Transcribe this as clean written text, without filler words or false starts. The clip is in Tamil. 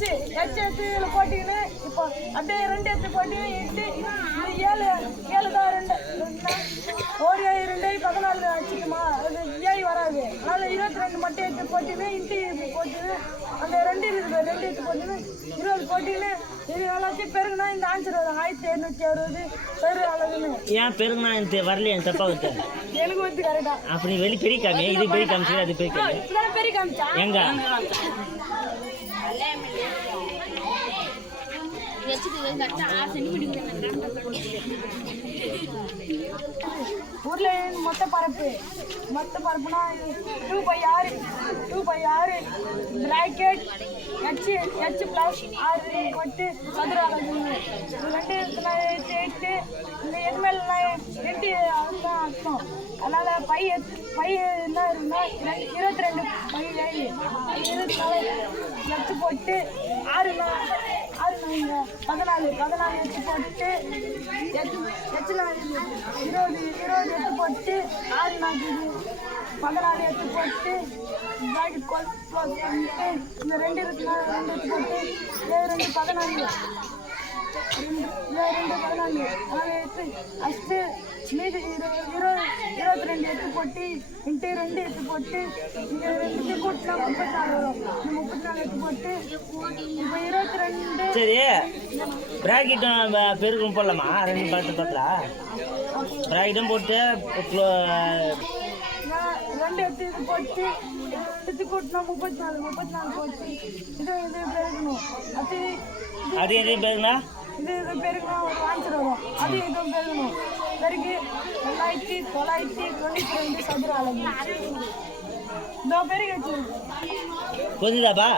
எச்சு எடுத்து இதில் போட்டிங்கன்னு இப்போ அப்படியே 2 எடுத்து போட்டிங்கன்னா 8 7 தான் 2 ஒரு 2 14 வச்சுக்குமா அது 7 வராது. அதனால 22 மட்டும் எடுத்து போட்டிங்கன்னா இன்ட்டு போட்டின்னு அந்த 2 இருக்குது 2 எடுத்து போட்டிங்கன்னா 20 போட்டின்னு இது எல்லாத்தையும் பெருகுனா இந்த ஆன்சர் வரும் 1760 பெரு அளவுன்னு. ஏன் பெருகுனா எனக்கு வரலையே, எனக்கு தப்பா வந்து எனக்கு வந்து கரெக்டா அப்படி பெரிய காமி, இது பெரிய காமிச்சு அது பெரிய காமி பெரிய காமிச்சா எங்க ஊர்ல மொத்த பரப்புனா 2/6 பிராக்கெட் h பிளஸ் 6 போட்டு சதுர அளவு 2 8 இந்த எண்மேல் 2 அதுதான் அர்த்தம். அதனால பை என்ன இருக்குன்னா 22 பை 24 h போட்டு 6 14 எடுத்து போட்டு 20 எடுத்து போட்டு 6 14 எடுத்து போட்டு பிராக்கெட் க்ளோஸ் பண்ணிட்டு இந்த 2 இருக்குன்னா 2 எடுத்து போட்டு 2 14 அதை எடுத்து ஃபஸ்ட்டு மீது 22 எடுத்து போட்டு இன்ட்டு 2 எடுத்து போட்டு இங்கே 2 கூட்டினா 34 வரும். 34 எடுத்து போட்டு இப்போ 22 சரி பிராக்கெட்டும் பெருக்கும் போடலாமா 2 பக்கத்தில் பிராக்கெட்டும் போட்டு 2 எடுத்து இது போட்டு எடுத்து கூட்டினா 34 போட்டு இது பெருக்கணும். அது எதையும் பெருக்குனா இது பெருக்கணும் ஒரு ஆன்சர் வரும். அது இதுவும் பெருக்கணும். பெருக்கு 1992 சதுர அளவு. இதோ பெருக்கி வச்சிருக்கு. புரியுதாப்பா?